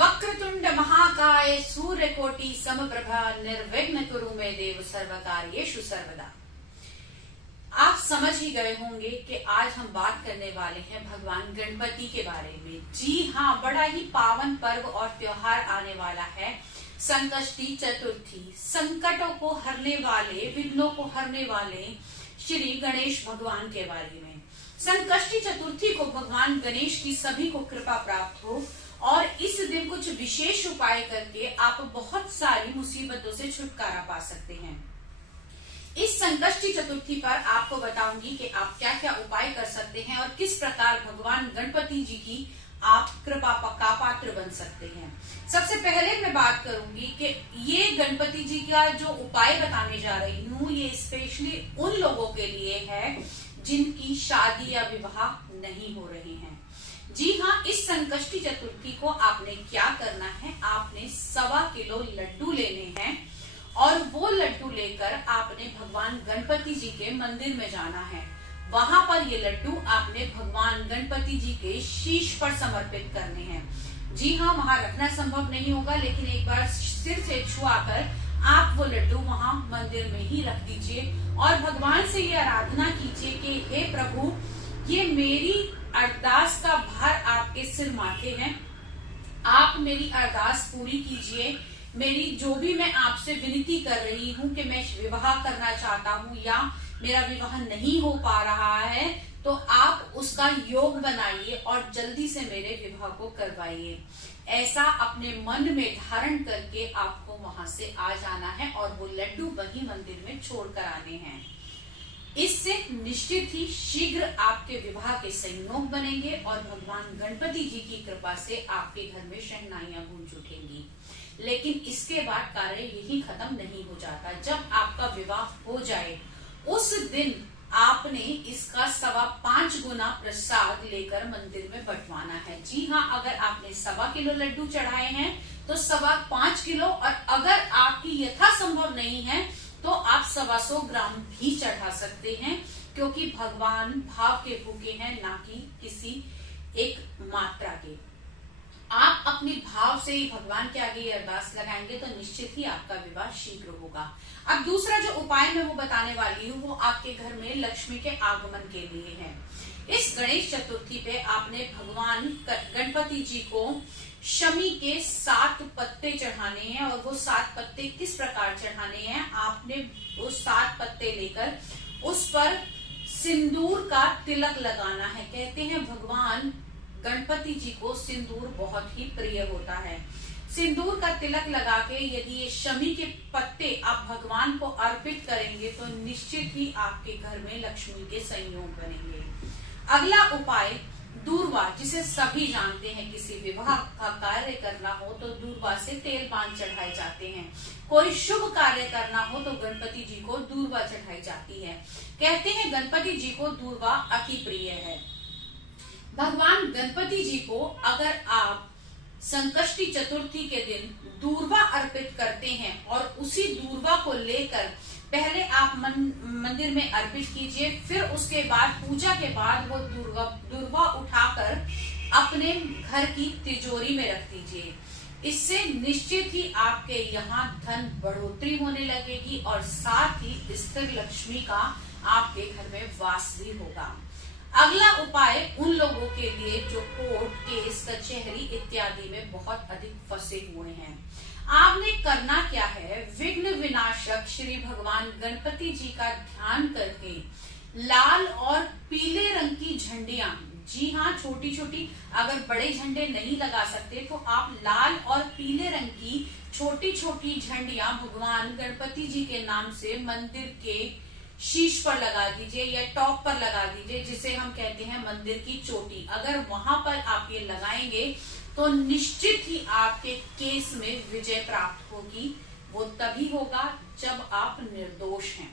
वक्रतुंड महाकाय सूर्यकोटि समप्रभा निर्विघ्न कुरु मे देव सर्वकार्येषु सर्वदा। आप समझ ही गए होंगे कि आज हम बात करने वाले हैं भगवान गणपति के बारे में। जी हाँ, बड़ा ही पावन पर्व और त्योहार आने वाला है संकष्टी चतुर्थी। संकटों को हरने वाले, विघ्नों को हरने वाले श्री गणेश भगवान के बारे में। संकष्टी चतुर्थी को भगवान गणेश की सभी को कृपा प्राप्त हो और इस दिन कुछ विशेष उपाय करके आप बहुत सारी मुसीबतों से छुटकारा पा सकते हैं। इस संकष्टी चतुर्थी पर आपको बताऊंगी कि आप क्या क्या उपाय कर सकते हैं और किस प्रकार भगवान गणपति जी की आप कृपा का पात्र बन सकते हैं। सबसे पहले मैं बात करूंगी कि ये गणपति जी का जो उपाय बताने जा रही हूँ, ये स्पेशली उन लोगों के लिए है जिनकी शादी या विवाह नहीं हो रहे हैं। जी हाँ, इस संकष्टी चतुर्थी को आपने क्या करना है, आपने 1.25 किलो लड्डू लेने हैं और वो लड्डू लेकर आपने भगवान गणपति जी के मंदिर में जाना है। वहां पर ये लड्डू आपने भगवान गणपति जी के शीश पर समर्पित करने हैं। जी हाँ, वहां रखना संभव नहीं होगा, लेकिन एक बार सिर से छुआकर आप वो लड्डू वहां मंदिर में ही रख दीजिए और भगवान से ये आराधना कीजिए कि हे प्रभु, ये मेरी अरदास का भार आपके सिर माथे है, आप मेरी अरदास पूरी कीजिए। मेरी जो भी मैं आपसे विनती कर रही हूँ कि मैं विवाह करना चाहता हूँ या मेरा विवाह नहीं हो पा रहा है, तो आप उसका योग बनाइए और जल्दी से मेरे विवाह को करवाइए। ऐसा अपने मन में धारण करके आपको वहां से आ जाना है और वो लड्डू वही मंदिर में छोड़ कर आने हैं। इससे निश्चित ही शीघ्र आपके विवाह के संयोग बनेंगे और भगवान गणपति जी की कृपा से आपके घर में शहनाइयां गूंज उठेंगी। लेकिन इसके बाद कार्य यही खत्म नहीं हो जाता। जब आपका विवाह हो जाए उस दिन आपने इसका 5.25 गुना प्रसाद लेकर मंदिर में बंटवाना है। जी हाँ, अगर आपने 1.25 किलो लड्डू चढ़ाए हैं तो 5.25 किलो, और अगर आपकी यथासंभव नहीं है तो आप 125 ग्राम भी चढ़ा सकते हैं, क्योंकि भगवान भाव के भूखे हैं, ना कि किसी एक मात्रा के। आप अपने भाव से ही भगवान के आगे ये अरदास लगाएंगे तो निश्चित ही आपका विवाह शीघ्र होगा। अब दूसरा जो उपाय मैं वो बताने वाली हूँ वो आपके घर में लक्ष्मी के आगमन के लिए है। इस गणेश चतुर्थी पे आपने भगवान गणपति जी को शमी के 7 पत्ते चढ़ाने हैं। और वो 7 पत्ते किस प्रकार चढ़ाने हैं, आपने वो 7 पत्ते लेकर उस पर सिंदूर का तिलक लगाना है। कहते हैं भगवान गणपति जी को सिंदूर बहुत ही प्रिय होता है। सिंदूर का तिलक लगा के यदि ये शमी के पत्ते आप भगवान को अर्पित करेंगे तो निश्चित ही आपके घर में लक्ष्मी के संयोग बनेंगे। अगला उपाय दूर्वा, जिसे सभी जानते हैं, किसी विवाह का कार्य करना हो तो दूर्वा से तेल पान चढ़ाए जाते हैं। कोई शुभ कार्य करना हो तो गणपति जी को दूर्वा चढ़ाई जाती है। कहते हैं गणपति जी को दूर्वा अति प्रिय है। भगवान गणपति जी को अगर आप संकष्टी चतुर्थी के दिन दूर्वा अर्पित करते हैं और उसी दूर्वा को लेकर पहले आप मंदिर में अर्पित कीजिए, फिर उसके बाद पूजा के बाद वो दूर्वा उठाकर अपने घर की तिजोरी में रख दीजिए। इससे निश्चित ही आपके यहाँ धन बढ़ोतरी होने लगेगी और साथ ही स्थिर लक्ष्मी का आपके घर में वास भी होगा। अगला उपाय उन लोगों के लिए जो कोर्ट, केस, कचहरी इत्यादि में बहुत अधिक फंसे हुए हैं। आपने करना क्या है, विघ्न विनाशक श्री भगवान गणपति जी का ध्यान करके लाल और पीले रंग की झंडियां, जी हाँ, छोटी छोटी, अगर बड़े झंडे नहीं लगा सकते तो आप लाल और पीले रंग की छोटी छोटी झंडियां भगवान गणपति जी के नाम से मंदिर के शीश पर लगा दीजिए या टॉप पर लगा दीजिए, जिसे हम कहते हैं मंदिर की चोटी। अगर वहां पर आप ये लगाएंगे तो निश्चित ही आपके केस में विजय प्राप्त होगी। वो तभी होगा जब आप निर्दोष हैं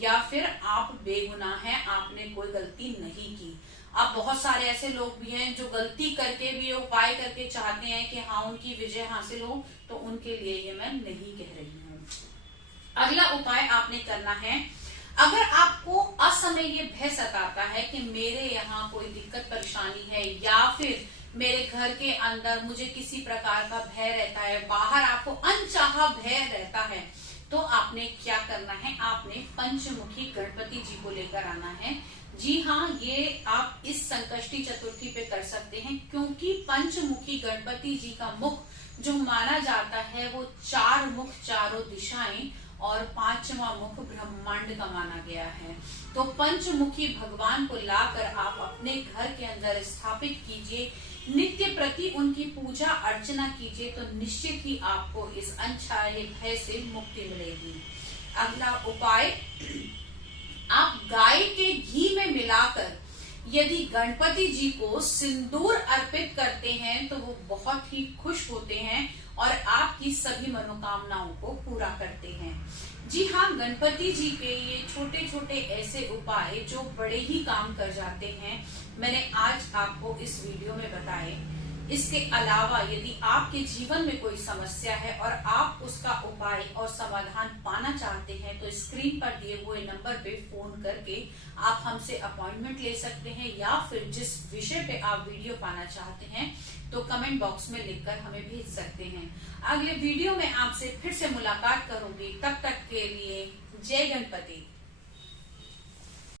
या फिर आप बेगुनाह हैं, आपने कोई गलती नहीं की। अब बहुत सारे ऐसे लोग भी हैं जो गलती करके भी उपाय करके चाहते हैं कि हाँ उनकी विजय हासिल हो, तो उनके लिए ये मैं नहीं कह रही हूँ। अगला उपाय आपने करना है, अगर आपको असमय ये भय सताता है कि मेरे यहाँ कोई दिक्कत परेशानी है या फिर मेरे घर के अंदर मुझे किसी प्रकार का भय रहता है, बाहर आपको अनचाहा भय रहता है, तो आपने क्या करना है, आपने पंचमुखी गणपति जी को लेकर आना है। जी हाँ, ये आप इस संकष्टी चतुर्थी पे कर सकते हैं, क्योंकि पंचमुखी गणपति जी का मुख जो माना जाता है वो 4 मुख चारों दिशाएं और 5वां मुख ब्रह्मांड का माना गया है। तो पंचमुखी भगवान को लाकर आप अपने घर के अंदर स्थापित कीजिए, नित्य प्रति उनकी पूजा अर्चना कीजिए, तो निश्चित ही आपको इस अनचाहे भय से मुक्ति मिलेगी। अगला उपाय, आप गाय के घी में मिलाकर यदि गणपति जी को सिंदूर अर्पित करते हैं तो वो बहुत ही खुश होते हैं और आपकी सभी मनोकामनाओं को पूरा करते हैं। जी हाँ, गणपति जी के ये छोटे छोटे ऐसे उपाय जो बड़े ही काम कर जाते हैं, मैंने आज आपको इस वीडियो में बताए। इसके अलावा यदि आपके जीवन में कोई समस्या है और आप उसका उपाय और समाधान पाना चाहते हैं, तो स्क्रीन पर दिए हुए नंबर पे फोन करके आप हमसे अपॉइंटमेंट ले सकते हैं, या फिर जिस विषय पे आप वीडियो पाना चाहते हैं तो कमेंट बॉक्स में लिखकर हमें भेज सकते हैं। अगले वीडियो में आपसे फिर से मुलाकात करूंगी, तब तक के लिए जय गणपति।